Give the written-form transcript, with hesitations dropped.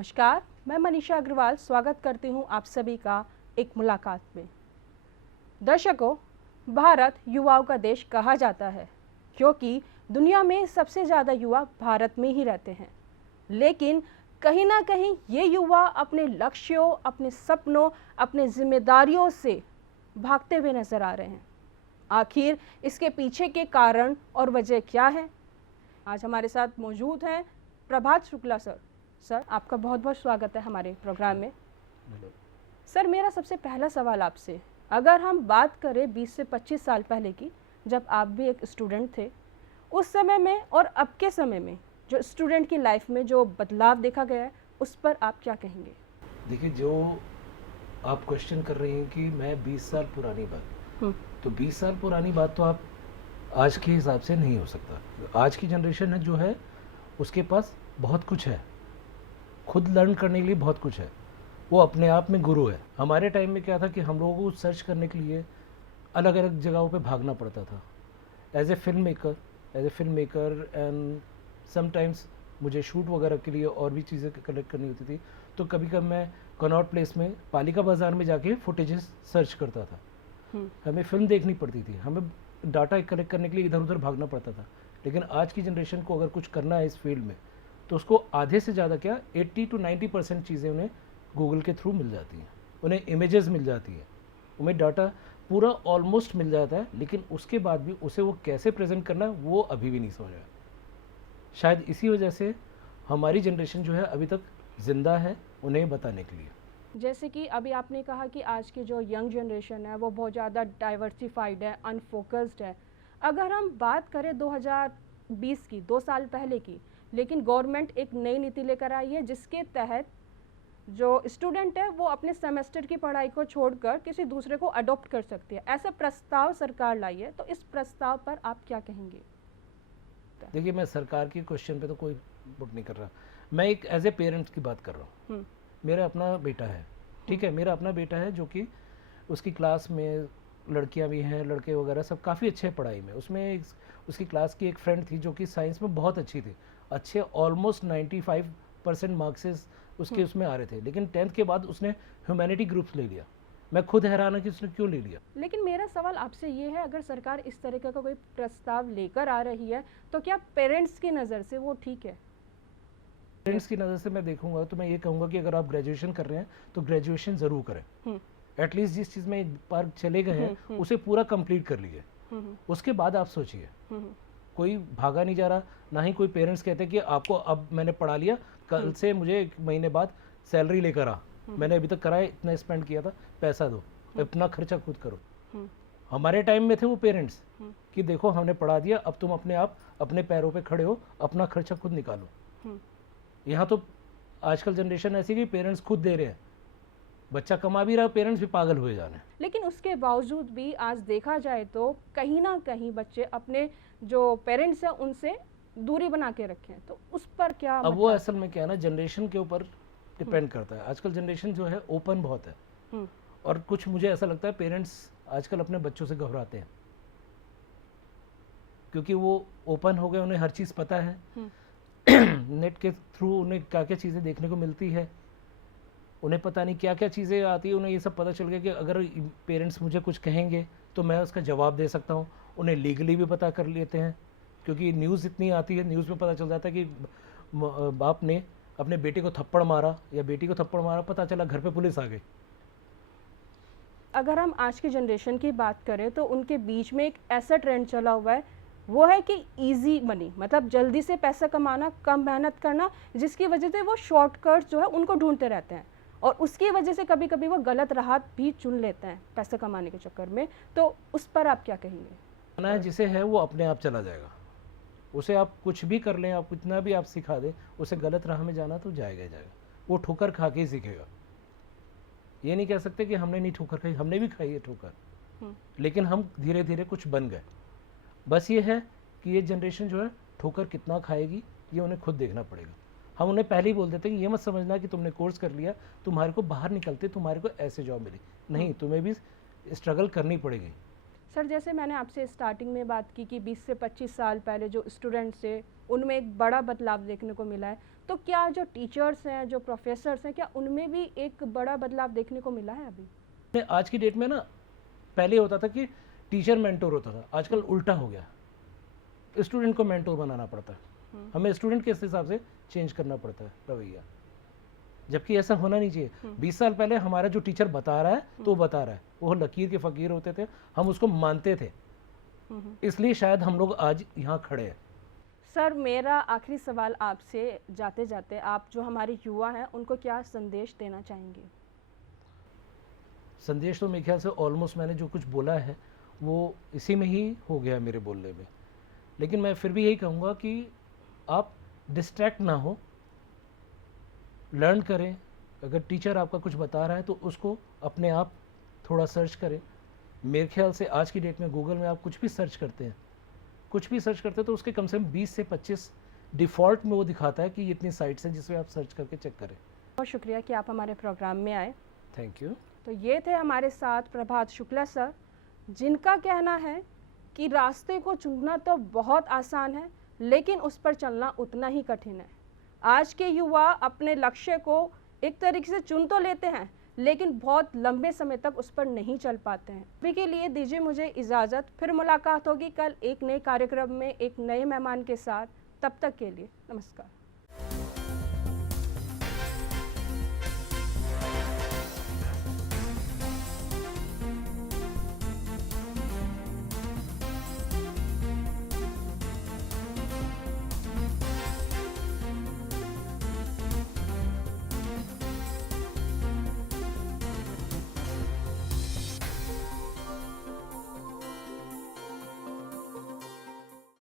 नमस्कार, मैं मनीषा अग्रवाल स्वागत करती हूं आप सभी का एक मुलाकात में। दर्शकों, भारत युवाओं का देश कहा जाता है क्योंकि दुनिया में सबसे ज़्यादा युवा भारत में ही रहते हैं। लेकिन कहीं ना कहीं ये युवा अपने लक्ष्यों, अपने सपनों, अपने जिम्मेदारियों से भागते हुए नजर आ रहे हैं। आखिर इसके पीछे के कारण और वजह क्या है? आज हमारे साथ मौजूद हैं प्रभात शुक्ला सर। सर, आपका बहुत बहुत स्वागत है हमारे प्रोग्राम में। सर, मेरा सबसे पहला सवाल आपसे, अगर हम बात करें 20 से 25 साल पहले की, जब आप भी एक स्टूडेंट थे, उस समय में और अब के समय में जो स्टूडेंट की लाइफ में जो बदलाव देखा गया है, उस पर आप क्या कहेंगे? देखिए, जो आप क्वेश्चन कर रही हैं कि मैं 20 साल पुरानी बात, तो 20 साल पुरानी बात तो आप आज के हिसाब से नहीं हो सकता। आज की जनरेशन है जो है उसके पास बहुत कुछ है, खुद लर्न करने के लिए बहुत कुछ है, वो अपने आप में गुरु है। हमारे टाइम में क्या था कि हम लोगों को सर्च करने के लिए अलग अलग जगहों पे भागना पड़ता था। As a film maker and sometimes मुझे शूट वगैरह के लिए और भी चीज़ें कलेक्ट करनी होती थी, तो कभी कभी मैं कनॉट प्लेस में पालिका बाज़ार में जाके फुटेजेस सर्च करता था। हमें फिल्म देखनी पड़ती थी, हमें डाटा कलेक्ट करने के लिए इधर उधर भागना पड़ता था। लेकिन आज की जनरेशन को अगर कुछ करना है इस फील्ड में, तो उसको आधे से ज़्यादा क्या 80 to 90% चीज़ें उन्हें गूगल के थ्रू मिल जाती हैं, उन्हें इमेजेस मिल जाती है, उन्हें डाटा पूरा ऑलमोस्ट मिल जाता है। लेकिन उसके बाद भी उसे वो कैसे प्रेजेंट करना है वो अभी भी नहीं समझ आया। शायद इसी वजह से हमारी जनरेशन जो है अभी तक ज़िंदा है उन्हें बताने के लिए। जैसे कि अभी आपने कहा कि आज की जो यंग जनरेशन है वो बहुत ज़्यादा डाइवर्सिफाइड है, अनफोकस्ड है। अगर हम बात करें 2020 की, 2 साल पहले की, लेकिन गवर्नमेंट एक नई नीति लेकर आई है जिसके तहत जो स्टूडेंट है वो अपने सेमेस्टर की पढ़ाई को छोड़कर किसी दूसरे को अडॉप्ट कर सकती है। ऐसा प्रस्ताव सरकार लाई है, तो इस प्रस्ताव पर आप क्या कहेंगे? देखिए, मैं सरकार के क्वेश्चन पे तो कोई पुट नहीं कर रहा, मैं एक एज ए पेरेंट्स की बात कर रहा हूँ। मेरा अपना बेटा है, ठीक है, मेरा अपना बेटा है जो कि उसकी क्लास में लड़कियां भी हैं, लड़के वगैरह सब काफ़ी अच्छे हैं पढ़ाई में। उसमें उसकी क्लास की एक फ्रेंड थी जो कि साइंस में बहुत अच्छी थी, अच्छे ऑलमोस्ट 95% मार्क्सेस उसके उसमें आ रहे थे। लेकिन 10th के बाद उसने ह्यूमैनिटी ग्रुप्स ले लिया। मैं खुद हैरान है कि उसने क्यों ले लिया। लेकिन मेरा सवाल आपसे ये है, अगर सरकार इस तरीके का कोई प्रस्ताव लेकर आ रही है तो क्या पेरेंट्स की नज़र से वो ठीक है? पेरेंट्स की नज़र से मैं देखूंगा तो मैं ये कहूँगा कि अगर आप ग्रेजुएशन कर रहे हैं तो ग्रेजुएशन ज़रूर करें। एटलीस्ट जिस चीज़ में एक बार चले गए हैं उसे पूरा कंप्लीट कर लीजिए, उसके बाद आप सोचिए। कोई भागा नहीं जा रहा, ना ही कोई पेरेंट्स कहते कि आपको अब मैंने पढ़ा लिया, कल से मुझे 1 महीने बाद सैलरी लेकर आ, मैंने अभी तक कराया, इतना स्पेंड किया था, पैसा दो, अपना खर्चा खुद करो। हमारे टाइम में थे वो पेरेंट्स कि देखो हमने पढ़ा दिया, अब तुम अपने आप अपने पैरों पे खड़े हो, अपना खर्चा खुद निकालो। यहाँ तो आजकल जनरेशन ऐसी कि पेरेंट्स खुद दे रहे हैं, बच्चा कमा भी रहा, पेरेंट्स भी पागल हुए जा रहे हैं। लेकिन उसके बावजूद भी आज देखा जाए तो कहीं ना कहीं बच्चे अपने जो पेरेंट्स हैं उनसे दूरी बना के रखे हैं, तो उस पर क्या अब वो असल में क्या है ना, जनरेशन के ऊपर डिपेंड करता है। आजकल जनरेशन जो है ओपन बहुत है, और कुछ मुझे ऐसा लगता है पेरेंट्स आजकल अपने बच्चों से घबराते हैं क्योंकि वो ओपन हो गए, उन्हें हर चीज़ पता है। नेट के थ्रू उन्हें क्या क्या चीज़ें देखने को मिलती है, उन्हें पता नहीं क्या क्या चीज़ें आती है, उन्हें ये सब पता चल गया कि अगर पेरेंट्स मुझे कुछ कहेंगे तो मैं उसका जवाब दे सकता हूँ। उन्हें लीगली भी पता कर लेते हैं क्योंकि न्यूज़ इतनी आती है, न्यूज़ में पता चल जाता है कि बाप ने अपने बेटे को थप्पड़ मारा या बेटी को थप्पड़ मारा, पता चला घर पे पुलिस आ गई। अगर हम आज की जनरेशन की बात करें तो उनके बीच में एक ऐसा ट्रेंड चला हुआ है, वो है कि इजी मनी, मतलब जल्दी से पैसा कमाना, कम मेहनत करना, जिसकी वजह से वो शॉर्टकट जो है उनको ढूंढते रहते हैं और उसकी वजह से कभी कभी वो गलत राह भी चुन लेते हैं पैसे कमाने के चक्कर में। तो उस पर आप क्या कहेंगे? ना जिसे है वो अपने आप चला जाएगा, उसे आप कुछ भी कर लें, आप कितना भी आप सिखा दें, उसे गलत राह में जाना तो जाएगा ही जाएगा, वो ठोकर खा के ही सीखेगा। ये नहीं कह सकते कि हमने नहीं ठोकर खाई, हमने भी खाई है ठोकर, लेकिन हम धीरे धीरे कुछ बन गए। बस ये है कि ये जनरेशन जो है ठोकर कितना खाएगी ये उन्हें खुद देखना पड़ेगा। हम उन्हें पहले ही बोल देते हैं कि ये मत समझना कि तुमने कोर्स कर लिया, तुम्हारे को बाहर निकलते तुम्हारे को ऐसे जॉब मिली, नहीं, तुम्हें भी स्ट्रगल करनी पड़ेगी। सर, जैसे मैंने आपसे स्टार्टिंग में बात की कि 20 से 25 साल पहले जो स्टूडेंट्स थे उनमें एक बड़ा बदलाव देखने को मिला है, तो क्या जो टीचर्स हैं, जो प्रोफेसर्स हैं, क्या उनमें भी एक बड़ा बदलाव देखने को मिला है अभी? आज की डेट में ना, पहले होता था कि टीचर मेंटोर होता था, आजकल उल्टा हो गया, स्टूडेंट को मेंटोर बनाना पड़ता है। हमें स्टूडेंट के हिसाब से चेंज करना पड़ता है रवैया, जबकि ऐसा होना नहीं चाहिए। 20 साल पहले हमारा जो टीचर बता रहा है तो वो बता रहा है, वो लकीर के फ़कीर होते थे, हम उसको मानते थे, इसलिए शायद हम लोग आज यहाँ खड़े हैं। सर, मेरा आखिरी सवाल आपसे जाते जाते, आप जो हमारे युवा हैं उनको क्या संदेश देना चाहेंगे? संदेश तो मेरे ख्याल से ऑलमोस्ट मैंने जो कुछ बोला है वो इसी में ही हो गया है मेरे बोलने में, लेकिन मैं फिर भी यही कहूँगा कि आप डिस्ट्रैक्ट ना हो, लर्न करें। अगर टीचर आपका कुछ बता रहा है तो उसको अपने आप थोड़ा सर्च करें। मेरे ख्याल से आज की डेट में गूगल में आप कुछ भी सर्च करते हैं, तो उसके कम से कम 20 से 25 डिफ़ॉल्ट में वो दिखाता है कि ये इतनी साइट्स हैं जिसमें आप सर्च करके चेक करें। बहुत शुक्रिया कि आप हमारे प्रोग्राम में आए। Thank you. तो ये थे हमारे साथ प्रभात शुक्ला सर, जिनका कहना है कि रास्ते को चुनना तो बहुत आसान है, लेकिन उस पर चलना उतना ही कठिन है। आज के युवा अपने लक्ष्य को एक तरीके से चुन तो लेते हैं, लेकिन बहुत लंबे समय तक उस पर नहीं चल पाते हैं। अभी के लिए दीजिए मुझे इजाज़त, फिर मुलाकात होगी कल एक नए कार्यक्रम में एक नए मेहमान के साथ। तब तक के लिए नमस्कार।